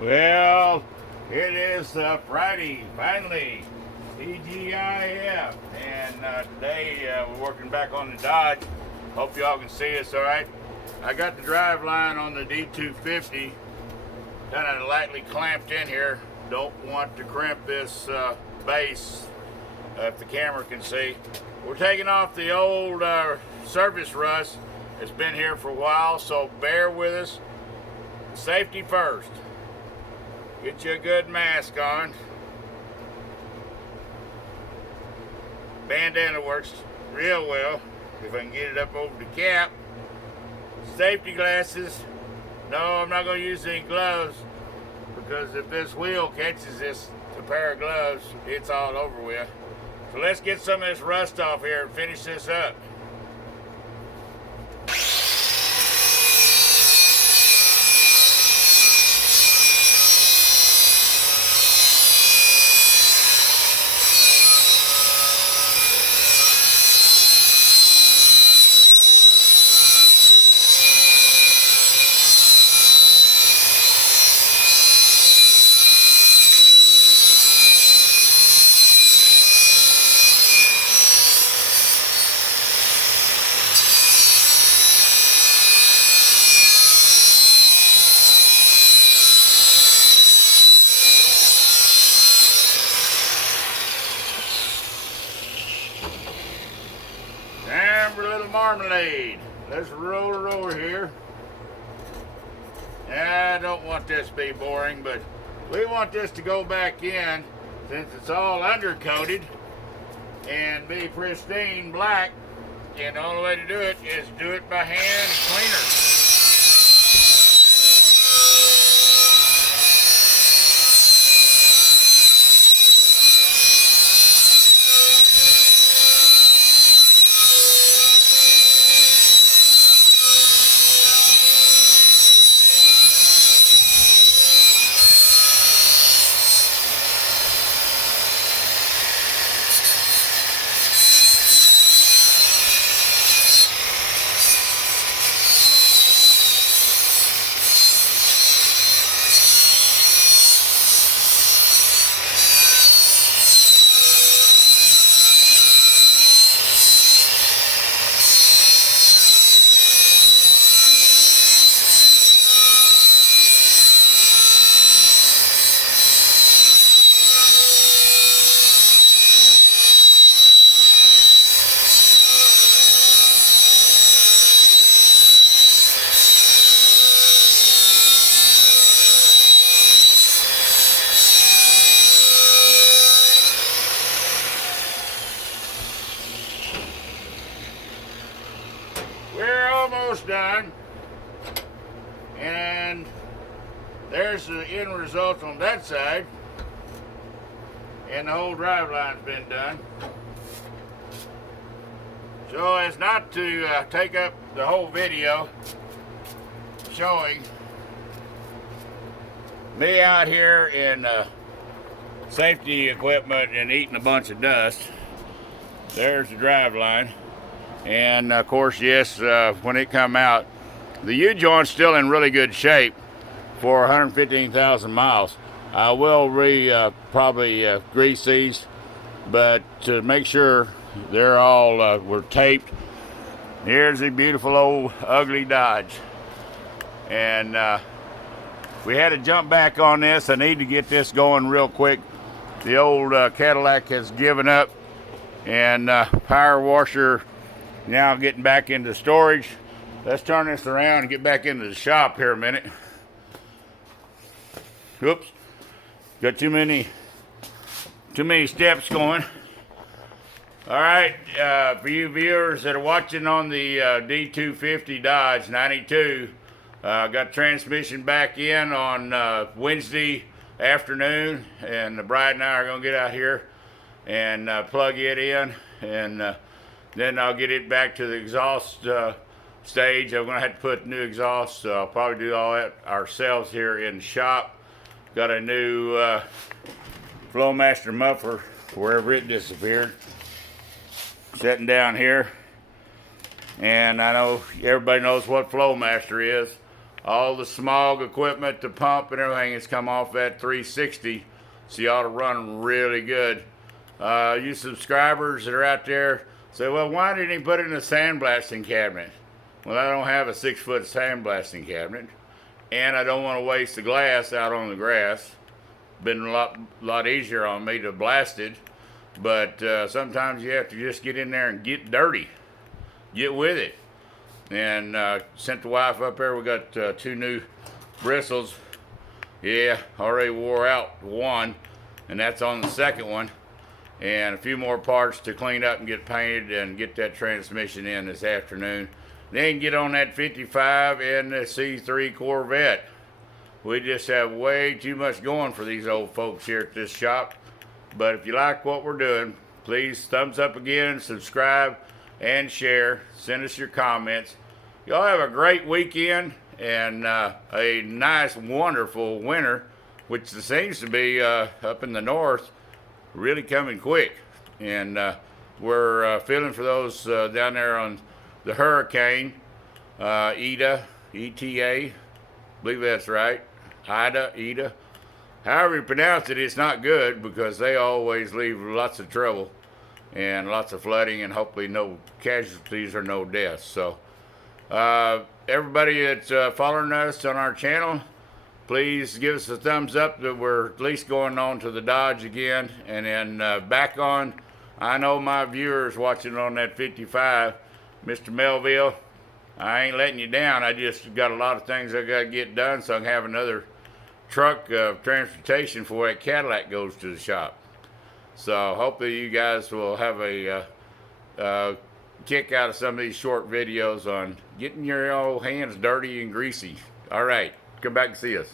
Well, it is Friday, finally, TGIF, and today we're working back on the Dodge. Hope y'all can see us all right. I got the drive line on the D250 kind of lightly clamped in here. Don't want to crimp this base if the camera can see. We're taking off the old surface rust. It's been here for a while, so bear with us. Safety first. Get you a good mask on. Bandana works real well. If I can get it up over the cap. Safety glasses. No, I'm not going to use any gloves, because if this wheel catches this a pair of gloves, it's all over with. So let's get some of this rust off here and finish this up. Time for a little marmalade. Let's roll it over here. I don't want this to be boring, but we want this to go back in, since it's all undercoated, and be pristine black. And the only way to do it is do it by hand cleaner. We're almost done, and there's the end result on that side, and the whole drive line's been done. So as not to take up the whole video showing me out here in safety equipment and eating a bunch of dust, there's the drive line. And of course, yes, when it come out, the U-joint's still in really good shape for 115,000 miles. I will probably grease these, but to make sure they're all were taped. Here's a beautiful old ugly Dodge, and we had to jump back on this. I need to get this going real quick. The old Cadillac has given up, and power washer now getting back into storage. Let's turn this around and get back into the shop here a minute. Oops, got too many steps going. All right, for you viewers that are watching on the D250 Dodge 92, got transmission back in on Wednesday afternoon, and the bride and I are gonna get out here and plug it in, and then I'll get it back to the exhaust stage. I'm gonna have to put new exhaust, so I'll probably do all that ourselves here in the shop. Got a new Flowmaster muffler, wherever it disappeared, sitting down here. And I know everybody knows what Flowmaster is. all the smog equipment, the pump and everything has come off that 360, so you ought to run really good. You subscribers that are out there say, well, why didn't he put it in a sandblasting cabinet? Well, I don't have a 6-foot sandblasting cabinet, and I don't want to waste the glass out on the grass. Been a lot easier on me to blast it, but sometimes you have to just get in there and get dirty, get with it. And sent the wife up there. We got 2 new bristles. Yeah, already wore out one, and that's on the second one. And a few more parts to clean up and get painted and get that transmission in this afternoon. Then get on that 55 and the C3 Corvette. We just have way too much going for these old folks here at this shop. But if you like what we're doing, please thumbs up again, subscribe, and share. Send us your comments. Y'all have a great weekend and a nice, wonderful winter, which seems to be up in the north really coming quick. And we're feeling for those down there on the hurricane, Ida, ETA, believe that's right, Ida. However you pronounce it, it's not good because they always leave lots of trouble and lots of flooding and hopefully no casualties or no deaths. So everybody that's following us on our channel, please give us a thumbs up that we're at least going on to the Dodge again, and then back on. I know my viewers watching on that 55, Mr. Melville, I ain't letting you down. I just got a lot of things I got to get done so I can have another truck of transportation before that Cadillac goes to the shop. So hopefully you guys will have a kick out of some of these short videos on getting your old hands dirty and greasy. All right, come back and see us.